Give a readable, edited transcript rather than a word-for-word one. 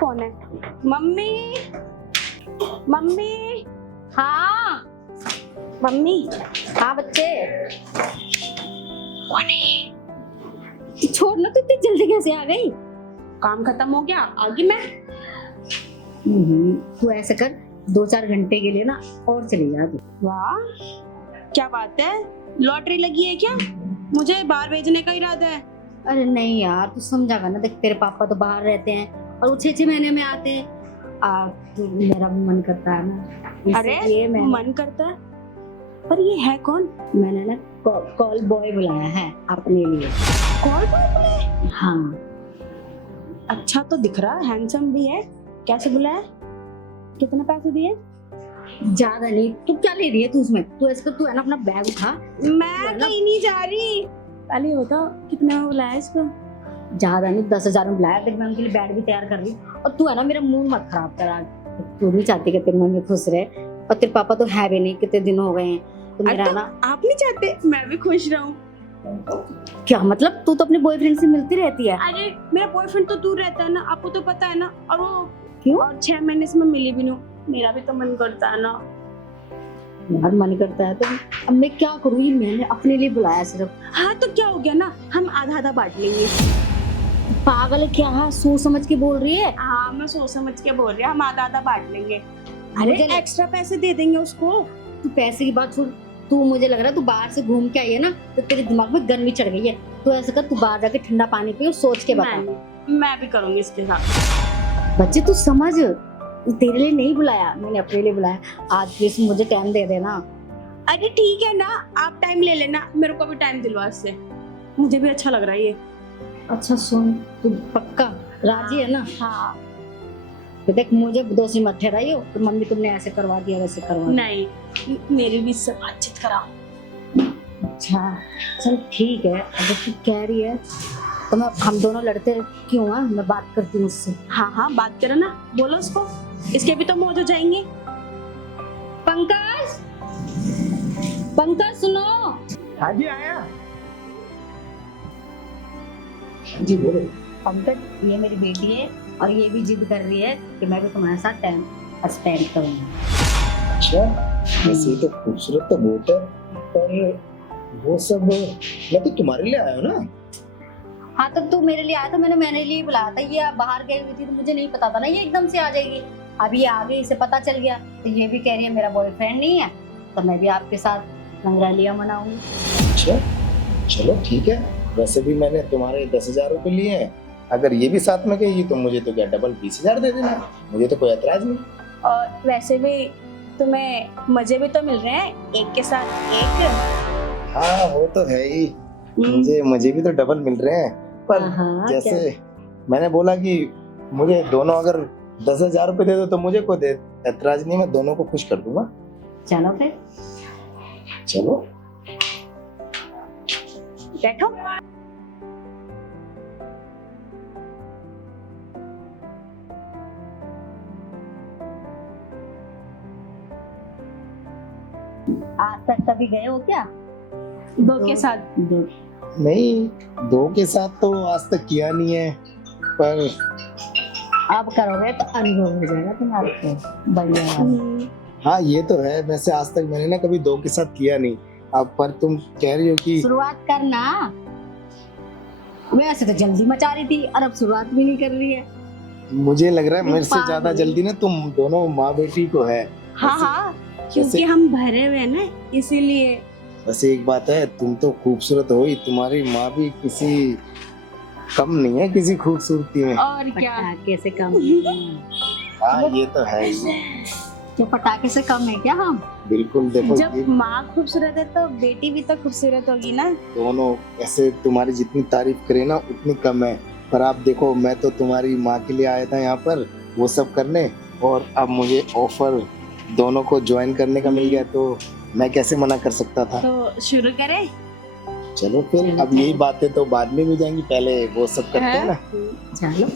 कौन है? Mummy, mummy, हाँ मम्मी। हाँ बच्चे। कौन है? छोड़ ना, तू इतनी जल्दी कैसे आ गई? काम खत्म हो गया, आ गई मैं। तू ऐसे कर, 2-4 घंटे के लिए ना और चली जा तू। वाह, क्या बात है, लॉटरी लगी है क्या? मुझे बाहर भेजने का इरादा है। अरे नहीं यार, तू समझागा ना, देख तेरे पापा तो बाहर रहते हैं और वो 6-6 महीने में आते हैं। तो मेरा भी मन करता है ना, अरे इसलिए मैं मन करता है, पर ये है कौन? मैंने ना कॉल बॉय बुलाया है अपने लिए। कॉल बॉय बुलाया? हाँ। अच्छा तो दिख रहा है, हैंडसम भी है। कैसे बुलाया? कितने पैसे दिए? ज्यादा नहीं। तू क्या ले रही है तू उसमें? तू ऐसे कर, तू है ना अपना बैग उठा। मैं कहीं नहीं जा रही। पहले बता कितने में बुलाया इसको? ज्यादा नहीं, 10,000 में बुलाया। देख मैं उनके लिए बैग भी तैयार कर रही हूँ। और तू है ना मेरा मूड मत खराब करा। तू नहीं चाहती कि तेरी मम्मी खुश रहे, और तेरे पापा तो है भी नहीं, कितने दिन हो गए हैं। तो मेरा तो ना, आप नहीं चाहते मैं भी खुश रहूं? क्या मतलब? तू तो अपने बॉयफ्रेंड से मिलती रहती है। अरे मेरा बॉयफ्रेंड तो दूर रहता है ना, आपको तो पता है ना। और वो क्यों? और 6 महीने से मैं मिली भी नहीं हूं। मेरा भी तो मन करता है ना। यार मन करता है तो अब मैं क्या करूँ? ये मैंने अपने लिए बुलाया सिर्फ। हाँ तो क्या हो गया ना, हम आधा आधा बांट लेंगे। पागल है क्या? सोच समझ के बोल रही है। हाँ मैं सोच समझ के बोल रही हूँ, हम आधा आधा बांट लेंगे। अरे मुझे एक्स्ट्रा पैसे दे देंगे उसको। तू पैसे की बात छोड़। तू, मुझे लग रहा है तू बाहर से घूम के आई है ना, तो तेरे दिमाग में गर्मी चढ़ गई है। तो ऐसा कर, तू बाहर जाके ठंडा पानी पी और सोच के बता। मैं भी करूंगी इसके साथ। बच्चे तू समझ, तेरे लिए नहीं बुलाया, मैंने अपने लिए बुलाया। आज प्लीज मुझे टाइम दे देना। अरे ठीक है ना, आप टाइम ले लेना, मेरे को भी टाइम दिलवा इससे। मुझे भी अच्छा लग रहा है ये। अच्छा सुन, तू पक्का राजी है ना? हाँ। तो देख, मुझे दोषी मत ठहराइयो तो मम्मी तुमने ऐसे करवा दिया वैसे करवा दिया। नहीं, मेरी भी इससे बातचीत कराओ। अच्छा चल ठीक है, अगर तू कह रही है तो मैं, हम दोनों लड़ते क्यों हैं, मैं बात करती हूँ उससे। हाँ हाँ बात करो ना, बोलो उसको, इसके भी तो मौज हो जाएंगे। पंकज, पंकज सुनो। हाँ जी आया। जी बोलो। पंकज, ये मेरी बेटी है और ये भी जिद कर रही है कि मैं भी तुम्हारे साथ टाइम स्पेंड करूंगी। अच्छा, वैसे तो खूबसूरत तो बहुत है, पर वो सब मैं तो तुम्हारे लिए आया हूँ ना। हाँ तो तू मेरे लिए आया था, मैंने लिए बुलाया था। ये बाहर गई हुई थी तो मुझे नहीं पता था ना ये एकदम से आ जाएगी। अभी आ गई, इसे पता चल गया तो ये भी कह रही है मेरा बॉयफ्रेंड नहीं है, तो मैं भी आपके साथ रंगरलिया मनाऊंगी। अच्छा चलो ठीक है, वैसे भी मैंने तुम्हारे 10,000 रुपए लिए हैं। अगर ये भी साथ में गई तो मुझे तो क्या डबल 20,000 दे देना, मुझे तो कोई एतराज नहीं। और वैसे भी तुम्हें मजे भी तो मिल रहे हैं, एक के साथ एक। हाँ वो तो है ही, मुझे भी तो डबल मिल रहे हैं। पर हाँ, जैसे मैंने बोला कि मुझे दोनों अगर 10,000 रुपए दे दो तो मुझे कोई एतराज नहीं, मैं दोनों को खुश कर दूंगा। चलो फिर चलो बैठो। आज तक कभी गए हो क्या? दो के साथ? दो। नहीं, दो के साथ तो आज तक किया नहीं है, पर अब करोगे तो अनुभव हो जाएगा तुम्हारे को बढ़िया। हाँ ये तो है। वैसे आज तक मैंने ना कभी दो के साथ किया नहीं, अब पर तुम कह रही हो कि शुरुआत करना। वैसे तो जल्दी मचा रही थी और अब शुरुआत भी नहीं कर रही है। मुझे लग रहा है मेरे से पागल। ज्यादा जल्दी ना तुम दोनों माँ बेटी को है। हाँ हाँ, क्योंकि हम भरे हुए हैं ना, इसीलिए। वैसे एक बात है, तुम तो खूबसूरत हो ही, तुम्हारी माँ भी किसी कम नहीं है किसी खूबसूरती में। और क्या। पटाखे से कम? हाँ ये तो है ही। जो पटाखे से कम है क्या हम? बिल्कुल। देखो जब ये माँ खूबसूरत है तो बेटी भी तो खूबसूरत होगी ना। दोनों, ऐसे तुम्हारी जितनी तारीफ करे ना उतनी कम है। पर आप देखो, मैं तो तुम्हारी माँ के लिए आया था यहाँ पर वो सब करने, और अब मुझे ऑफर दोनों को ज्वाइन करने का मिल गया, तो मैं कैसे मना कर सकता था। तो शुरू करें? चलो फिर, अब यही बातें तो बाद में भी जाएंगी, पहले वो सब करते हैं ना। चलो।